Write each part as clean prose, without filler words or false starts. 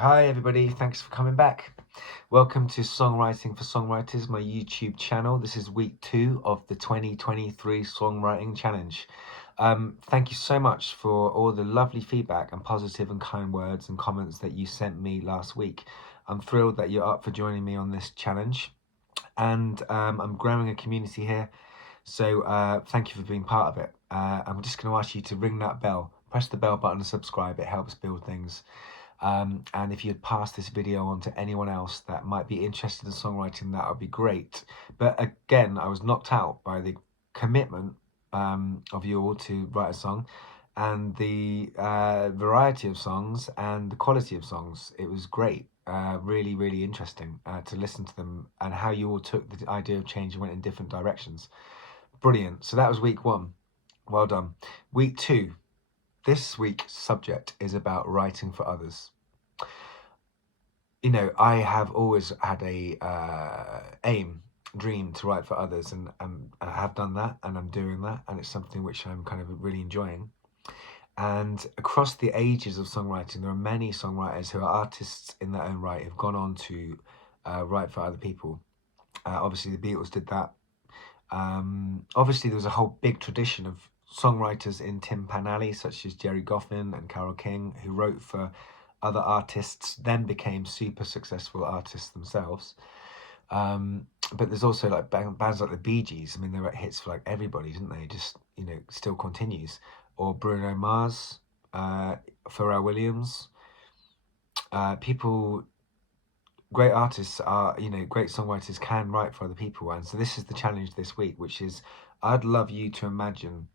Hi everybody, thanks for coming back. Welcome to Songwriting for Songwriters, my YouTube channel. This is week 2 of the 2023 Songwriting Challenge. Thank you so much for all the lovely feedback and positive and kind words and comments that you sent me last week. I'm thrilled that you're up for joining me on this challenge, and I'm growing a community here, so thank you for being part of it. I'm just going to ask you to ring that bell, press the bell button and subscribe. It helps build things. And if you'd pass this video on to anyone else that might be interested in songwriting, that would be great. But again, I was knocked out by the commitment of you all to write a song, and the variety of songs and the quality of songs. It was great, really, really interesting to listen to them, and how you all took the idea of change and went in different directions. Brilliant. So that was week 1. Well done. Week 2. This week's subject is about writing for others. You know, I have always had a dream to write for others, and I have done that, and I'm doing that, and it's something which I'm kind of really enjoying. And across the ages of songwriting, there are many songwriters who are artists in their own right who've gone on to write for other people. Obviously, the Beatles did that. Obviously, there was a whole big tradition of songwriters in Tin Pan Alley, such as Jerry Goffin and Carole King, who wrote for other artists, then became super successful artists themselves. But there's also like bands like the Bee Gees. I mean, they wrote hits for like everybody, didn't they? Just, you know, still continues. Or Bruno Mars, Pharrell Williams. People, great artists are, you know, great songwriters can write for other people. And so this is the challenge this week, which is I'd love you to imagine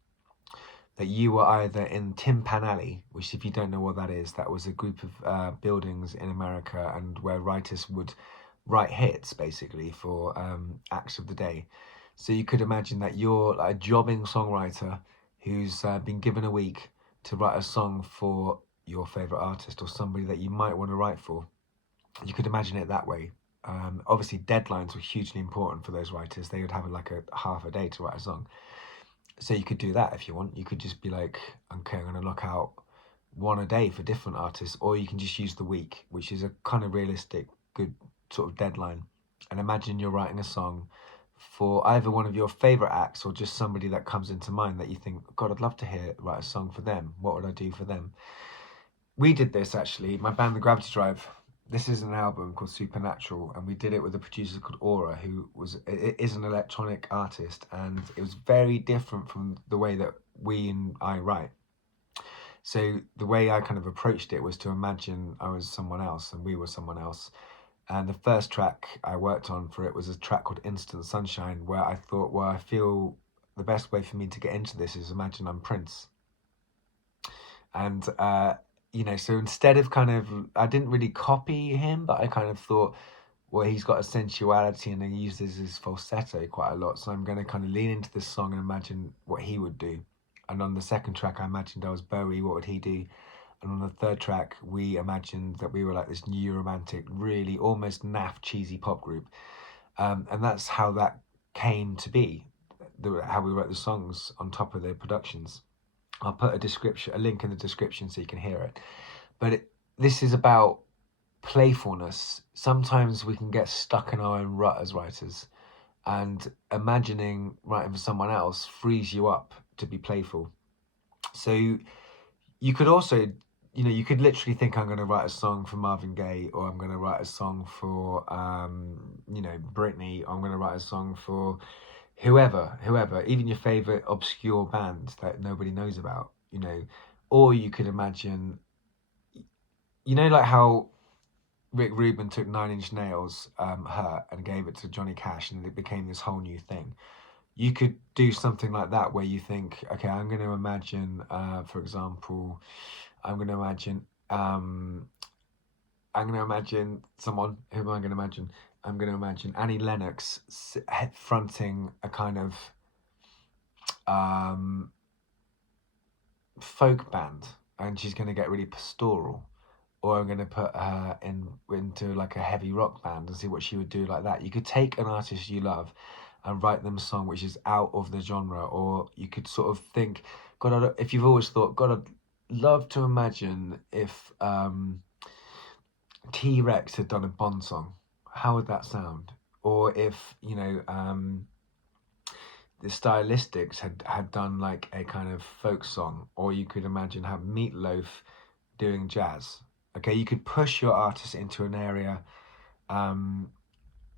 that you were either in Tin Pan Alley, which, if you don't know what that is, that was a group of buildings in America, and where writers would write hits basically for acts of the day. So you could imagine that you're a jobbing songwriter who's been given a week to write a song for your favorite artist or somebody that you might want to write for. You could imagine it that way. Obviously, deadlines were hugely important for those writers. They would have like a half a day to write a song. So you could do that if you want. You could just be like, okay, I'm going to knock out one a day for different artists, or you can just use the week, which is a kind of realistic, good sort of deadline. And imagine you're writing a song for either one of your favorite acts or just somebody that comes into mind that you think, God, I'd love to write a song for them. What would I do for them? We did this actually, my band, The Gravity Drive. This is an album called Supernatural, and we did it with a producer called Ourra, who is an electronic artist, and it was very different from the way that we and I write. So the way I kind of approached it was to imagine I was someone else and we were someone else. And the first track I worked on for it was a track called Instant Sunshine, where I thought, well, I feel the best way for me to get into this is imagine I'm Prince. And you know, so instead of I didn't really copy him, but I kind of thought, well, he's got a sensuality and he uses his falsetto quite a lot. So I'm going to kind of lean into this song and imagine what he would do. And on the second track, I imagined I was Bowie, what would he do? And on the third track, we imagined that we were like this new romantic, really almost naff, cheesy pop group. And that's how that came to be, how we wrote the songs on top of the productions. I'll put a link in the description so you can hear it. But this is about playfulness. Sometimes we can get stuck in our own rut as writers, and imagining writing for someone else frees you up to be playful. So you could also, you know, you could literally think, I'm going to write a song for Marvin Gaye, or I'm going to write a song for, you know, Britney, or I'm going to write a song for whoever, even your favorite obscure band that nobody knows about, you know. Or you could imagine, you know, like how Rick Rubin took Nine Inch Nails, Hurt, and gave it to Johnny Cash, and it became this whole new thing. You could do something like that, where you think, okay, I'm going to imagine, for example, I'm going to imagine someone. Who am I going to imagine? I'm going to imagine Annie Lennox fronting a kind of folk band, and she's going to get really pastoral. Or I'm going to put her into like a heavy rock band and see what she would do like that. You could take an artist you love and write them a song which is out of the genre. Or you could sort of think, God, if you've always thought, God, I'd love to imagine if T-Rex had done a Bond song, how would that sound? Or if, the Stylistics had done like a kind of folk song, or you could imagine have Meatloaf doing jazz. Okay, you could push your artist into an area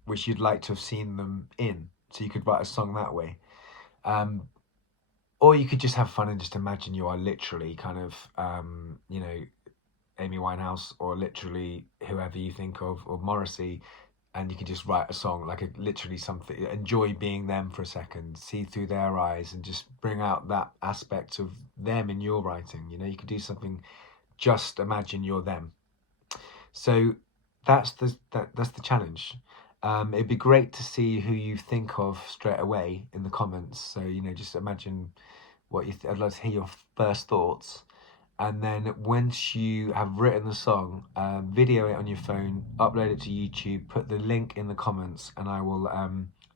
which you'd like to have seen them in, so you could write a song that way. Or you could just have fun and just imagine you are literally kind of, Amy Winehouse, or literally whoever you think of, or Morrissey, and you can just write a song like literally something. Enjoy being them for a second, see through their eyes, and just bring out that aspect of them in your writing. You could do something. Just imagine you're them. So that's the challenge. It'd be great to see who you think of straight away in the comments. So just imagine what you. I'd like to hear your first thoughts. And then once you have written the song, video it on your phone, upload it to YouTube, put the link in the comments, and I will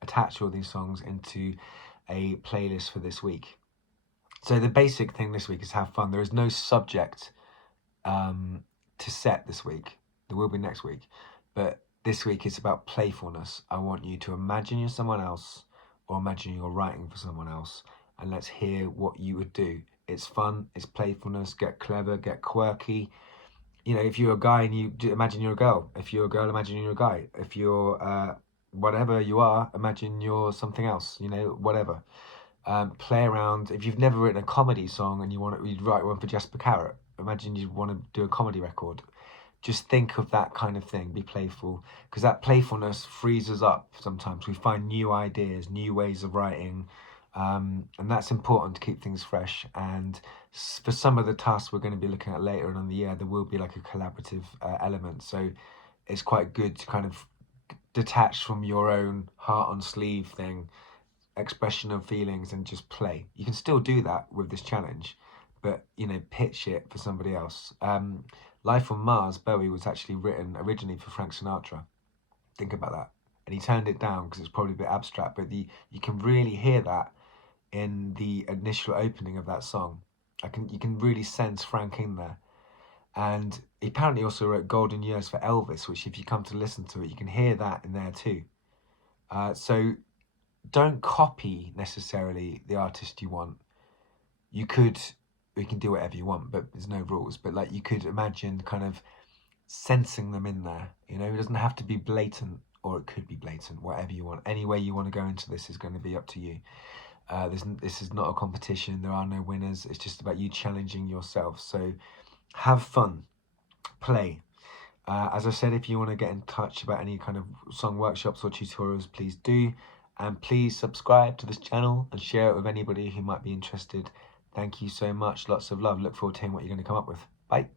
attach all these songs into a playlist for this week. So the basic thing this week is have fun. There is no subject to set this week. There will be next week. But this week it's about playfulness. I want you to imagine you're someone else, or imagine you're writing for someone else, and let's hear what you would do. It's fun, it's playfulness, get clever, get quirky. If you're a guy, and you imagine you're a girl. If you're a girl, imagine you're a guy. If you're whatever you are, imagine you're something else, whatever. Play around. If you've never written a comedy song and you'd write one for Jasper Carrot, imagine you'd want to do a comedy record. Just think of that kind of thing. Be playful, because that playfulness frees us up sometimes. We find new ideas, new ways of writing. And that's important to keep things fresh. And for some of the tasks we're going to be looking at later on in the year, there will be like a collaborative element. So it's quite good to kind of detach from your own heart on sleeve thing, expression of feelings, and just play. You can still do that with this challenge, but pitch it for somebody else. Life on Mars, Bowie, was actually written originally for Frank Sinatra. Think about that. And he turned it down because it's probably a bit abstract, but you can really hear that in the initial opening of that song. You can really sense Frank in there. And he apparently also wrote Golden Years for Elvis, which if you come to listen to it, you can hear that in there too. So don't copy necessarily the artist you want. You can do whatever you want, but there's no rules. But like, you could imagine kind of sensing them in there. It doesn't have to be blatant, or it could be blatant, whatever you want. Any way you want to go into this is going to be up to you. This is not a competition. There are no winners. It's just about you challenging yourself. So have fun, play. As I said, if you want to get in touch about any kind of song workshops or tutorials, please do. And please subscribe to this channel and share it with anybody who might be interested. Thank you so much. Lots of love. Look forward to hearing what you're going to come up with. Bye.